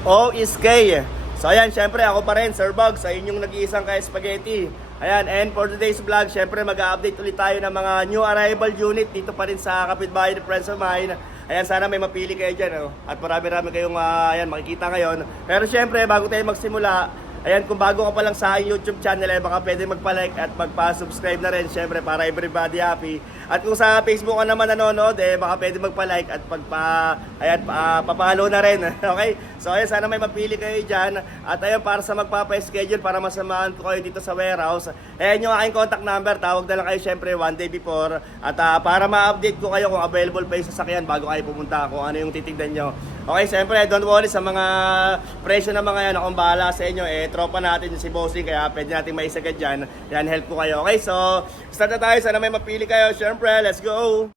O is K. So ayan, syempre ako pa rin, Sir Bug, sa inyong nag-iisang ka-spaghetti. Ayan, and for today's vlog, syempre mag-update ulit tayo ng mga new arrival unit dito pa rin sa kapitbahay ni friends of mine. Ayan, sana may mapili kayo dyan, oh. At marami-rami kayong ayan, makikita ngayon. Pero syempre, bago tayo magsimula, ayan, kung bago ka pa lang sa aking YouTube channel, ay baka pwede magpa-like at magpa-subscribe na rin, syempre, para everybody happy. At kung sa Facebook ka naman nanonood, baka pwede magpa-like at papalo na rin. Okay? So, ayan, sana may mapili kayo dyan. At ayan, para sa magpapa-schedule, para masamahan ko kayo dito sa warehouse, ayan yung aking contact number. Tawag na lang kayo, syempre, one day before. At para ma-update ko kayo kung available pa yung sasakyan bago kayo pumunta, kung ano yung titignan nyo. Okay, syempre, don't worry sa mga presyo ng mga yan. Akong bahala sa inyo. Tropa natin si Bossing, kaya pwede natin maisagad dyan. Yan, help ko kayo. Okay, so, start na tayo. Sana may mapili kayo. Syempre, let's go!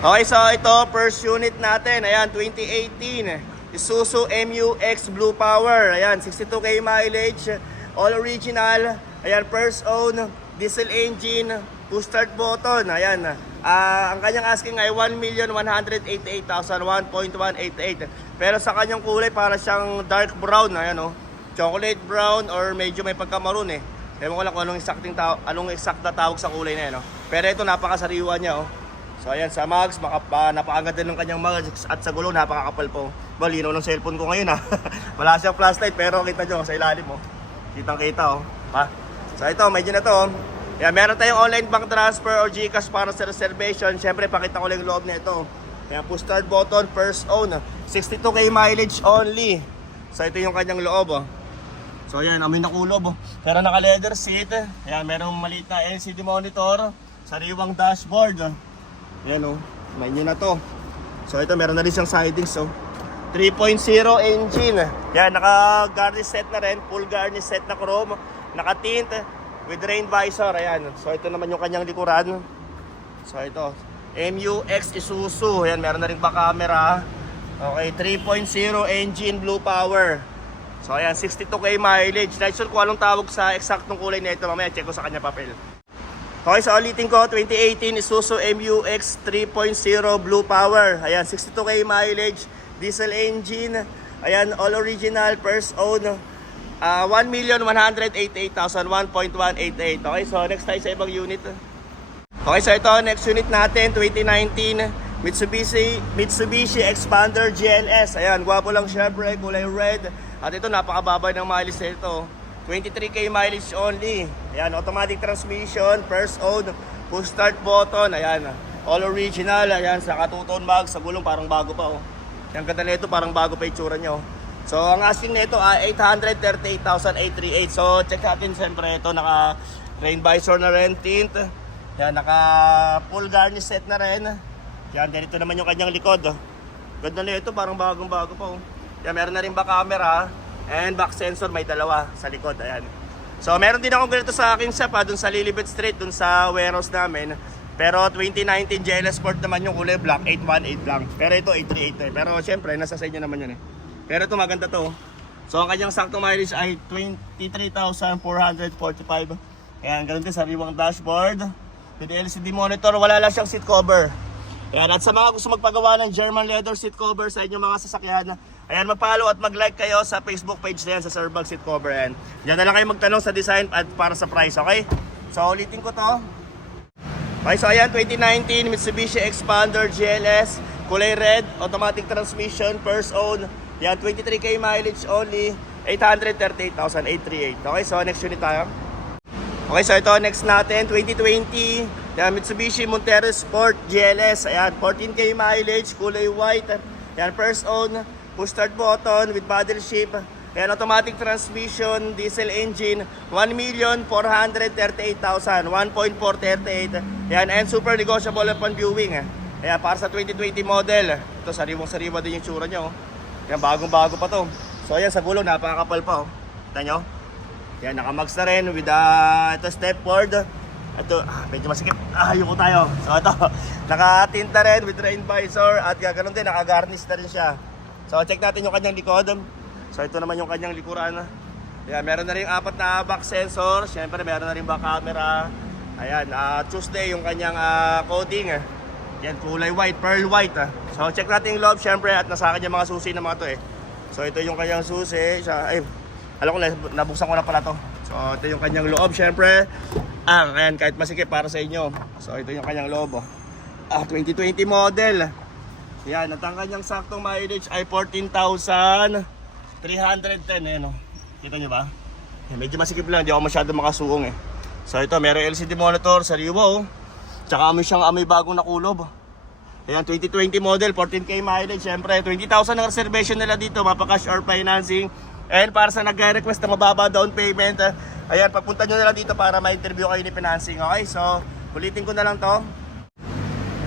Okay, so ito, first unit natin. Ayan, 2018. Isuzu MU-X Blue Power. Ayan, 62k mileage. All original. Ayan, first own. Diesel engine. Push start button. Ayan. Ang kanyang asking ay 1,188,000, 1.188. Pero sa kanyang kulay, para siyang dark brown. Ayan, oh. Chocolate brown or medyo may pagka-maroon eh. Ewan ko lang kung anong exact na tawag sa kulay na yan, oh. Pero ito, napakasariwa niya, oh. So ayan, sa mags, napakaganda ng kanyang mags. At sa gulong, napakakapal po. Balinaw ng cellphone ko ngayon, ha. Wala siyang flashlight, pero kita nyo sa ilalim, oh. Kitang-kita, oh. Ha? So ito, medyo na to, oh. Ayan, meron tayong online bank transfer or GCash para sa reservation. Siyempre, pakita ko lang yung loob na ito. Ayan, push start button, first own. 62k mileage only. So ito yung kanyang loob, oh. So ayan, amoy na kulob, oh. Pero naka leather seat. Ayan, merong maliit na LCD monitor. Sariwang dashboard, oh. Ayan, oh. May nyo na to. So ito, meron na rin siyang sidings, oh. 3.0 engine. Ayan, naka garnish set na rin. Full garnish set na chrome. Naka tint with rain visor. Ayan. So ito naman yung kanyang likuran. So ito, MU-X Isuzu. Ayan, meron na rin ba camera. Okay, 3.0 engine Blue Power. So ayan, 62k mileage. Not sure kung anong tawag sa eksaktong kulay na ito. Mamaya check ko sa kanya papel. Okay, so ulitin ko, 2018 Isuzu MU-X 3.0 Blue Power. Ayan, 62k mileage, diesel engine. Ayan, all original, first own. 1,188,000, 1.188. Okay, so next tayo sa ibang unit. Okay, so ito, next unit natin, 2019 Mitsubishi Expander GLS. Ayan, gwapo lang syempre, kulay red. At ito, napakababa ng mileage nito. 23k mileage only. Ayan, automatic transmission, first own, push start button. Ayan, all original. Ayan, sa katuton mag, sa gulong parang bago pa, oh. Yung ganda nito, parang bago pa itsura nyo. So, ang asking nito ay 838,838. So, check natin siyempre ito, naka rain visor na rin, tint. Ayan, naka full garnish set na rin. Ayan, dito naman yung kanyang likod, oh. Ganda nito, parang bagong-bago pa, oh. Ayan, meron na rin ba camera and back sensor, may dalawa sa likod. Ayan. So, meron din akong ganito sa akin shop, dun sa Lilibet Street, dun sa warehouse namin. Pero 2019 GLS Sport naman yung kulay black, 818 lang. Pero ito 838 eh. Pero syempre, nasa sa inyo naman yun eh. Pero ito maganda to. So, ang kanyang sakto mileage ay 23,445. Ayan, ganun din sariwang dashboard. With LCD monitor, wala lang siyang seat cover. Ayan, at sa mga gusto magpagawa ng German leather seat cover sa inyong mga sasakyan, ayan, mag-follow at mag-like kayo sa Facebook page na yan, sa Sir Bug Seat Cover. Ayan. Diyan na lang kayo magtanong sa design at para sa price, okay? So, ulitin ko to. Okay, so ayan, 2019 Mitsubishi Expander GLS, kulay red, automatic transmission, first own. Ayan, 23k mileage only, 838,838. Okay, so next unit tayo. Okay, so ito, next natin, 2020, ayan, Mitsubishi Montero Sport GLS. Ayan, 14k mileage, kulay white. Ayan, first own, push start button with paddle shift. Ayan, automatic transmission, diesel engine, 1,438,000, 1.438. Ayan, and super negotiable upon viewing. Ayan, para sa 2020 model. Ito, sariwang-sariwa din yung tsura nyo. Ayan, bagong-bago pa to. So ayan, sa gulong, napakakapal pa, oh. Kita nyo? Ayan, nakamags na rin with ito stepboard. Ito, medyo masikip. Ayoko tayo. So ito, nakatinta rin with rain visor. At ganoon din, nakagarnish na rin siya. So check natin yung kanyang likod. So ito naman yung kanyang likuran. Ayan, meron na rin 4 na back sensor. Siyempre, meron na rin back camera. Ayan, Tuesday yung kanyang coding. Yan, kulay white, pearl white. So check natin yung loob, siyempre, at nasa akin yung mga susi ng mga to eh. So ito yung kanyang susi. Alam ko na, nabuksan ko na pala to. So ito yung kanyang loob, syempre. Ayan, kahit masikip para sa inyo. So ito yung kanyang loob. 2020 model. Yan, at ang kanyang saktong mileage ay 14,310. Ayan, oh. Kita nyo ba? Medyo masikip lang, hindi ako masyado makasuong eh. So ito, meron LCD monitor, sariwa oh. Tsaka amoy bagong nakulob. Ayan, 2020 model, 14K mileage. Siyempre, 20,000 ang reservation nila dito, mapa-cash or financing. And para sa nag-request na mababa down payment, ayan, pagpunta nyo na lang dito para ma-interview kayo ni financing. Okay, so ulitin ko na lang to.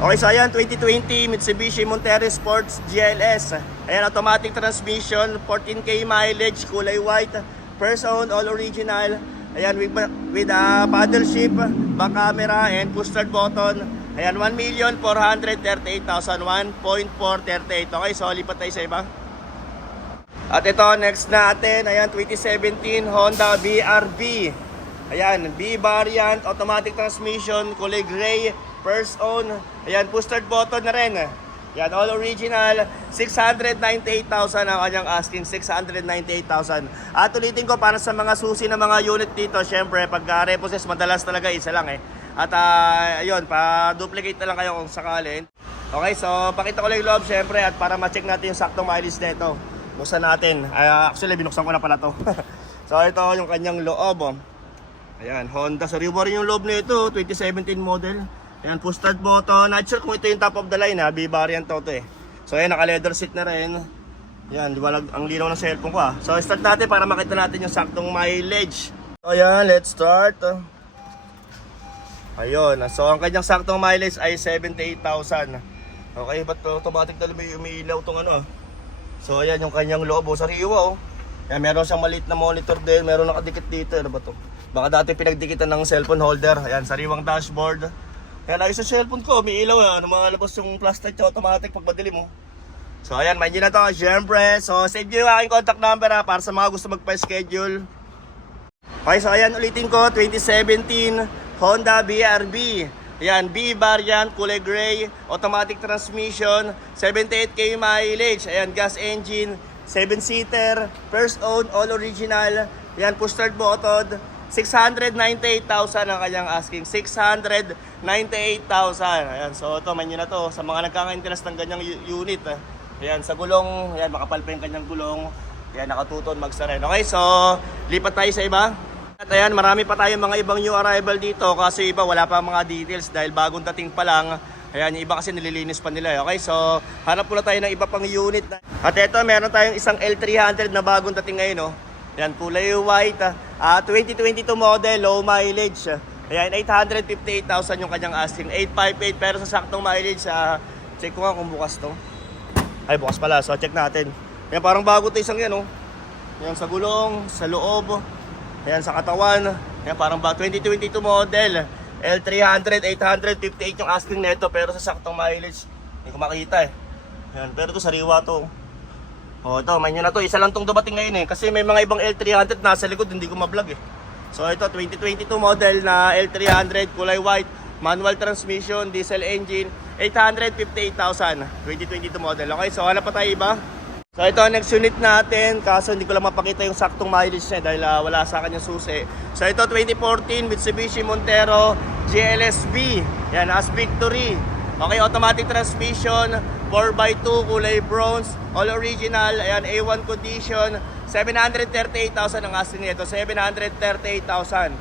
Okay, so ayan, 2020 Mitsubishi Montero Sports GLS. Ayan, automatic transmission, 14K mileage, kulay white, first owned, all original. Ayan, with paddle shift, back camera, and push start button. Ayan, 1,438,000, 1.438. Okay, so lipat tayo sa iba. At ito, next natin, ayan, 2017 Honda BRV. Ayan, B variant, automatic transmission, kulay gray, first own. Ayan, push start button na rin. Ayan, all original, 698,000 ang kanyang asking, 698,000. At ulitin ko, para sa mga susi na mga unit dito, syempre, pag repossess, madalas talaga isa lang eh. At ayun, pa-duplicate na lang kayo kung sakali. Okay, so pakita ko lang yung loob, syempre, at para ma-check natin yung saktong mileage na ito. Buksan natin. Actually, binuksan ko na pala to. So ito yung kanyang loob. Ayan, Honda. Sariwa rin yung loob na ito, 2017 model. Ayan, push start button. Not sure kung ito yung top of the line ha, B variant to eh. So ayan, naka leather seat na rin. Ayan, liwalag ang linaw ng cellphone ko ha. So start natin para makita natin yung saktong mileage. So ayan, let's start. Ayun, so ang kanyang saktong mileage ay 78,000. Okay, ba't automatic na umiilaw tong ano? So ayan yung kanyang loob, sariwa oh. Ayan, meron siyang maliit na monitor din, meron nakadikit dito. Ano ba to? Baka dati pinagdikitan ng cellphone holder. Ayan, sariwang dashboard. Ayan, ayos sa cellphone ko, umiilaw yan. Lumalabas yung flashlight niya automatic pag madilim mo. So ayan, mind nyo na to, syempre. So save nyo yung aking contact number ha, para sa mga gusto magpa-schedule. Okay, so ayan, ulitin ko, 2017 Honda BRV. Ayan, B variant, kulay gray, automatic transmission, 78K mileage. Ayan, gas engine, 7-seater, first owned, all original. Ayan, push start button. 698,000 ang kanyang asking. 698,000. Ayan, so ito, man yun na to. Sa mga nagkaka-interest ng ganyang unit. Ayan, sa gulong. Ayan, makapal pa yung kanyang gulong. Ayan, nakatuton, magsaren. Okay, so lipat tayo sa iba. At ayan, marami pa tayong mga ibang new arrival dito. Kasi iba, wala pa mga details dahil bagong dating pa lang. Ayan, yung iba kasi nililinis pa nila. Okay, so hanap muna tayo ng iba pang unit. At ito, meron tayong isang L300 na bagong dating ngayon. Ayan, kulay white. 2022 model, low mileage. Ayan, 858,000 yung kanyang asking. 858, pero sa saktong mileage, check ko nga kung bukas to. Ay, bukas pala. So, check natin. Ayan, parang bago to isang yan, oh. Ayan, sa gulong, sa loob. Ayan, sa katawan. Ayan, parang 2022 model. L300, 858 yung asking nito, pero sa saktong mileage, hindi ko makita eh. Ayan, pero to sariwa to. Oh, ito, may nyo na to. Isa lang tong dumating ngayon eh. Kasi may mga ibang L300 nasa likod, hindi ko ma-vlog eh. So ito, 2022 model na L300, kulay white, manual transmission, diesel engine, 858,000. 2022 model. Okay, so hanap pa tayo iba. So ito, next unit natin. Kaso hindi ko lang mapakita yung saktong mileage niya dahil wala sa akin yung susi. So ito, 2014 Mitsubishi Montero GLSB. Yan, as Victory. Okay, automatic transmission, 4x2, kulay bronze, all original, ayan, A1 condition, 738,000 ang asking nito, 738,000.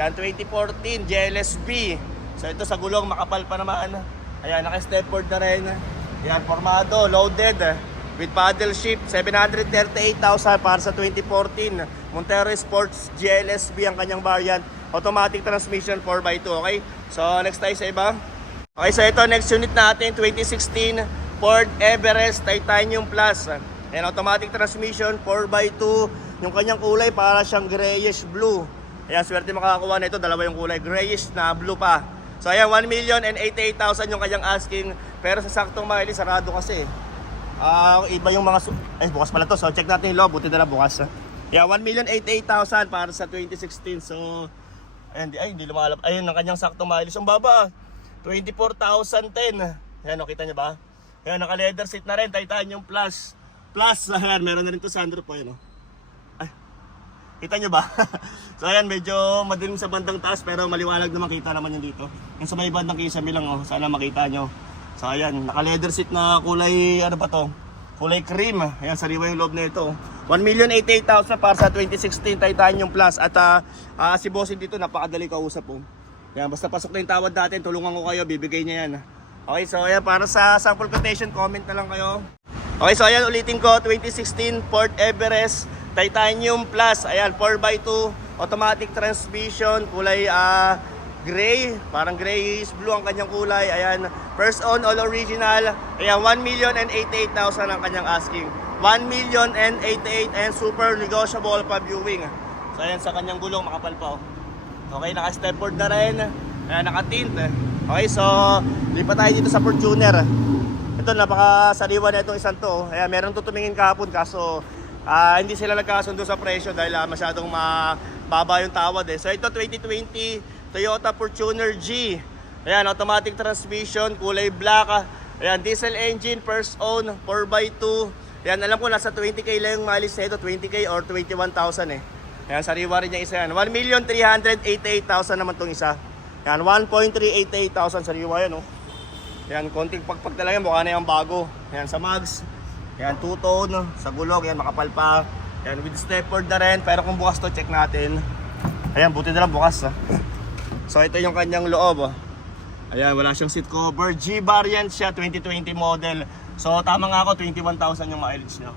Yan, 2014 GLSB. So ito sa gulong, makapal pa naman. Ayan, naka-stepboard na rin. Ayan, formado, loaded, with paddle shift, 738,000 para sa 2014 Montero Sports GLSB ang kanyang variant. Automatic transmission, 4x2, okay? So next tayo sa iba. Okay, so ito, next unit natin, 2016 Ford Everest Titanium Plus. And automatic transmission, 4x2. Yung kanyang kulay para siyang grayish blue. Ayan, swerte makakakuha na ito. Dalawa yung kulay, grayish na blue pa. So ayan, 1,088,000 yung kanyang asking. Pero sa saktong mileage, sarado kasi. Iba yung mga... Ay, bukas pala to. So check natin yung loob. Buti na bukas. Ayan, 1,088,000 para sa 2016. So, ayan, hindi lumalap. Ayun, ang kanyang saktong mileage. Ang baba, 24,010. Ayan, o, kita nyo ba? Ayan, naka-leather seat na rin, Titanium Plus. Plus, ayan, meron na rin to sunroof po, yun, oh. Ay, kita nyo ba? So ayan, medyo madilim sa bandang taas pero maliwanag naman, kita naman yun dito. Yung sa may bandang kisame lang, oh, sana makita nyo. So ayan, naka leather seat na kulay, ano ba to? Kulay cream. Ayan, sariwa yung loob na ito. 1,088,000 para sa 2016 Titanium Plus. At si bossing dito, napakadali kausap po. Ayan, basta pasok na yung tawad natin, tulungan ko kayo, bibigay niya yan. Okay, so ayan, para sa sample quotation, comment na lang kayo. Okay, so ayan, ulitin ko, 2016 Ford Everest Titanium Plus. Ayan, 4x2, automatic transmission, kulay gray, parang grayish blue ang kanyang kulay. Ayan, first own, all original. Ayan, 1,088,000 ang kanyang asking. 1,088,000 and super negotiable pa viewing. So ayan, sa kanyang gulong makapal pa, oh. Okay, naka-step board na rin. Ayan, naka-tint. Okay, so lipat tayo dito sa Fortuner. Ito, napakasariwa na itong isang to. Ayan, meron tutumingin kahapon kaso hindi sila nagkasundo sa presyo dahil masyadong mababa yung tawad eh. So ito, 2020 Toyota Fortuner G. Ayan, automatic transmission, kulay black. Ayan, diesel engine, first own, 4x2. Ayan, alam ko nasa 20k lang yung mileage na ito, 20k or 21,000 eh. Ayan, sariwa rin yung isa yan. 1,388,000 naman itong isa. Ayan, 1,388,000 sariwa yan, oh. Ayan, konting pagpag talaga, mukha na yung bago. Ayan, sa mags. Ayan, two-tone, sa gulong, ayan, makapal pa. Ayan, with stepboard na rin, pero kung bukas to, check natin. Ayan, buti na lang bukas, ha. So ito yung kanyang loob. Ayan, wala siyang seat cover. G variant siya, 2020 model. So tama nga ako, 21,000 yung mileage niya.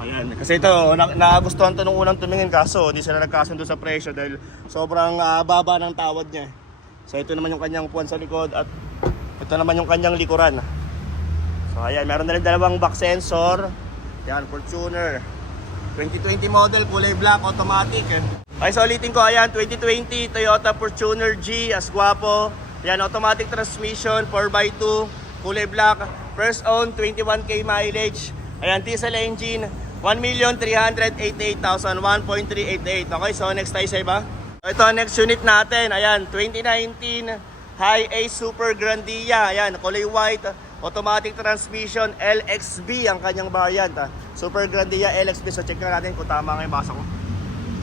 Ayan, kasi ito, nagustuhan to nung unang tumingin kaso hindi sila nagkasundo sa presyo dahil sobrang baba ng tawad niya. So ito naman yung kanyang puwan sa likod at ito naman yung kanyang likuran. So ayan, meron na rin dalawang back sensor. Ayan, Fortuner 2020 model, kulay black, automatic. Okay, so ulitin ko, ayan, 2020 Toyota Fortuner G, as guwapo. Ayan, automatic transmission, 4x2, kulay black, first own, 21k mileage. Ayan, diesel engine, 1,388,000, 1.388. Okay, so next tayo sa iba. Ito ang next unit natin, ayan, 2019 Hi-Ace Super Grandia. Ayan, kulay white, automatic transmission, LXB ang kanyang variant. Super Grandia LXB, so check na natin kung tama nga yung basa ko.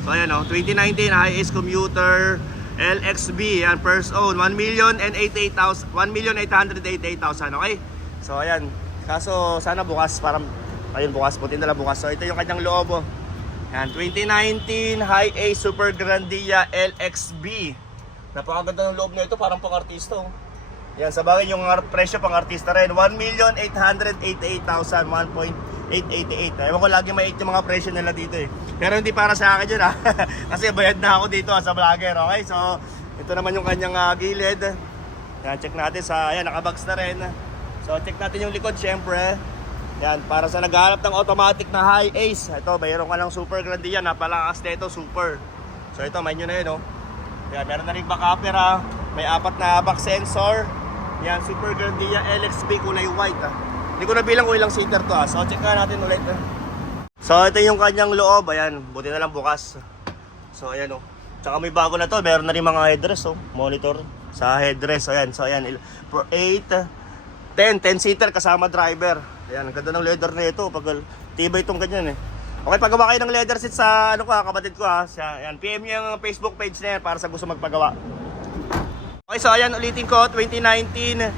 So ayan, 2019 Hi-Ace Commuter LXB, yan, first own, 1,088,000, 1,888,000, okay? So ayan, kaso sana bukas, parang, ayun bukas, puti na lang bukas. So ito yung kanyang loob, oh. Yan, 2019 Hi-Ace Super Grandia LXB. Napakaganda ng loob na ito, parang pang-artista, oh. Yan, sa bagay yung presyo pang-artista rin, 1,888,000, 1.888. Ewan ko, lagi maiit yung mga presyo nila dito eh. Pero hindi para sa akin yun, ha. Kasi bayad na ako dito sa vlogger, okay? So, ito naman yung kanyang gilid. Yan, check natin sa, ayan, nakabags na rin. So, check natin yung likod, syempre. Yan, para sa naghahanap ng automatic na Hi-Ace. Ito, mayroon ka ng Super Grandia, napalakas na ito, super. So, ito, may nyo na yun, oh. Yan, meron na rin back camera, may 4 na back sensor. Yan, Super Grandia LXB, kulay white, ha. Hindi ko nabilang kung ilang seater to, ha. So, check natin ulit, ha. So, ito yung kanyang loob. Ayan, buti na lang bukas. So, ayan, oh. Tsaka may bago na to. Meron na rin mga headrest, oh. Monitor sa headrest. Ayan, so, ayan. 8, 10 seater kasama driver. Ayan, ang ganda ng leather na ito. Pag tibay itong ganyan, eh. Okay, paggawa kayo ng leather seat sa, ano ko, kapatid ko, ha. Ayan, PM nyo yung Facebook page na yan para sa gusto magpagawa. Okay, so ayan, ulitin ko, 2019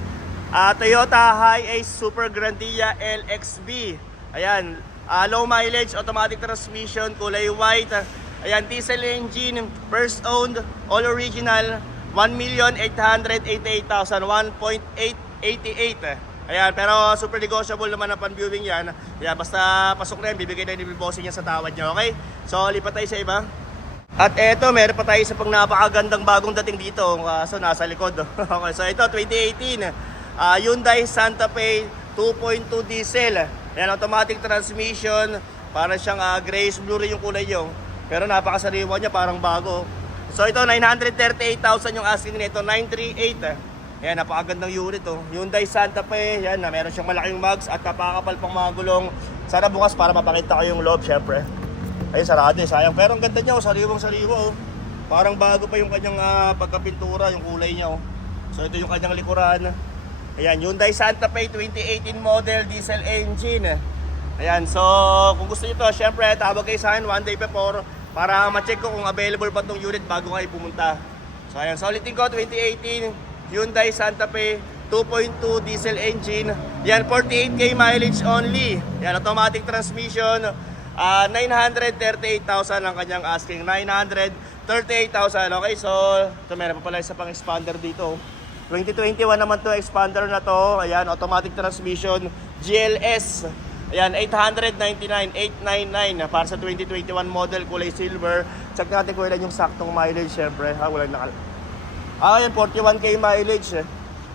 Toyota Hi-Ace Super Grandia LXB. Ayan, low mileage, automatic transmission, kulay white. Ayan, diesel engine, first owned, all original, 1,888,000, 1.888. Ayan, pero super negotiable naman ang pan-viewing yan. Ayan, basta pasok na yan, bibigay na yung bossing niya sa tawad niya, okay? So, lipat tayo sa iba. At eto, meron pa tayo sa pang napakagandang bagong dating dito. So, nasa likod. Okay, so ito, 2018. Hyundai Santa Fe 2.2 diesel. Ayan, automatic transmission. Parang siyang grayish blue rin yung kulay nyo. Pero napakasariwa niya, parang bago. So, ito, 938,000 yung asking nito. 938. Ayan, napakagandang unit, oh. Hyundai Santa Fe. Ayan, meron siyang malaking mags at napakapal pang mga gulong. Sana bukas para mapakita ko yung loob, syempre. Ay, sarado eh, sayang. Pero ang ganda niya, oh, sariwang-sariwa, oh. Parang bago pa yung kanyang pagkapintura, yung kulay niya, oh. So ito yung kanyang likuran. Ayan, Hyundai Santa Fe 2018 model, diesel engine. Ayan, so kung gusto nyo to, syempre tawag kayo sa akin one day before para ma-check ko kung available pa tong unit bago kayo pumunta. So ayan, so ulitin ko, 2018 Hyundai Santa Fe 2.2 diesel engine. Yan, 48k mileage only. Yan, automatic transmission. 938,000 ang kanyang asking. 938,000. Okay, so ito meron pa pala isa pang expander dito. 2021 naman to, expander na to. Ayan, automatic transmission GLS. Ayan, 899, 899 para sa 2021 model, kulay silver. Check natin kung ilan yung saktong mileage, syempre. Walang ayan, 41k mileage.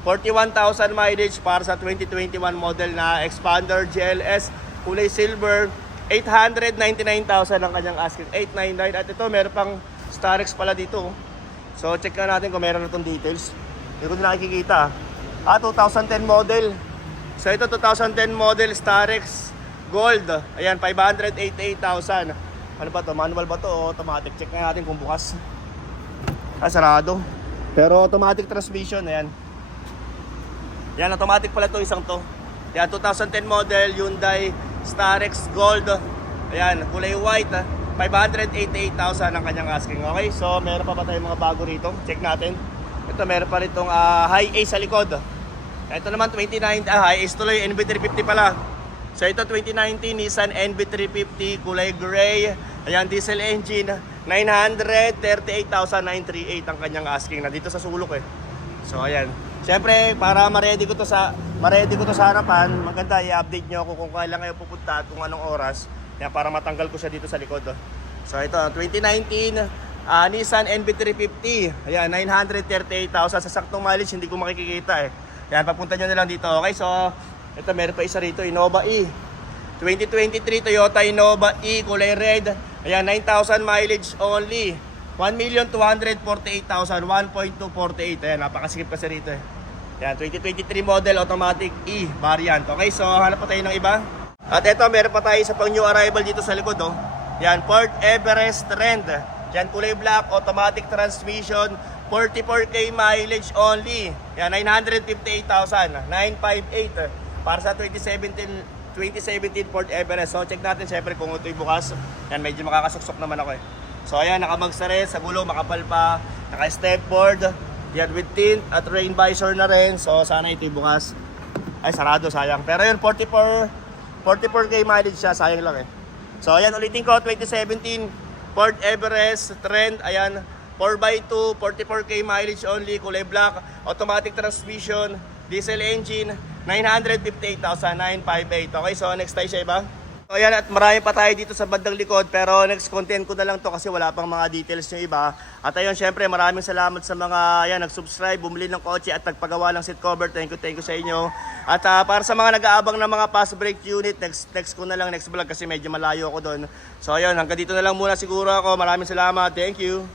41,000 mileage para sa 2021 model na expander GLS, kulay silver. 899,000 ang kanyang asking. 899. At ito, meron pang Starex pala dito. So, check na natin kung meron na itong details. Hindi ko na nakikita. 2010 model. So ito 2010 model Starex Gold. Ayan, 588,000. Ano ba to? Manual ba to o automatic? Check na natin kung bukas. Sarado. Pero automatic transmission, ayan. Yan, automatic pala to, isang to. Yan, 2010 model Hyundai Starex Gold. Ayan, kulay white. 588,000 ang kanyang asking. Okay, so meron pa ba tayong mga bago rito? Check natin. Ito, meron pa rin itong high A sa likod. Ito naman 2019, high ace tuloy, NB350 pala. So ito 2019 Nissan NB350 kulay gray. Ayan, diesel engine, 938,938 ang kanyang asking. Nandito sa sulok eh. So ayan. Siyempre, para ma-ready ko to sa harapan, maganda i-update nyo ako kung kailan kayo pupunta at kung anong oras. Yan, para matanggal ko siya dito sa likod. So ito, 2019 Nissan NB350. Ayan, 938,000 sa saktong mileage, hindi ko makikita eh. Yan, papunta nyo na lang dito. Okay, so ito meron pa isa rito, Innova E. 2023 Toyota Innova E, kulay red. Ayan, 9,000 mileage only. 1,248,000, 1.248. Ayan, napakasikip kasi rito eh. Ayan, 2023 model, automatic E variant. Okay, so hanap pa tayo ng iba. At ito, meron pa tayo sa pang new arrival dito sa likod. Oh. Ayan, Ford Everest Trend. Ayan, kulay black, automatic transmission. 44k mileage only. Yan, 958,000. 958 para sa 2017 Ford Everest. So check natin syempre kung ito'y bukas. Yan, medyo makakasuksok naman ako eh. So ayan, nakamagsare sa gulo, makapal pa, naka-stepboard. Yan, with tint at rain visor na rin. So sana ito'y bukas. Ay, sarado, sayang. Pero yun, 44k mileage siya, sayang lang eh. So ayan, ulitin ko, 2017 Ford Everest Trend. Ayan, 4x2, 44k mileage only, kulay black, automatic transmission, diesel engine, 958,958. Okay, so next tayo siya iba. So ayan, at marami pa tayo dito sa bandang likod, pero next content ko na lang to kasi wala pang mga details yung iba. At ayun, syempre maraming salamat sa mga ayan, nag-subscribe, bumili ng kotse at nagpagawa ng seat cover. Thank you sa inyo. At para sa mga nag-aabang ng mga fast brake unit, next ko na lang, next vlog kasi medyo malayo ako doon. So ayun, hanggang dito na lang muna siguro ako. Maraming salamat. Thank you.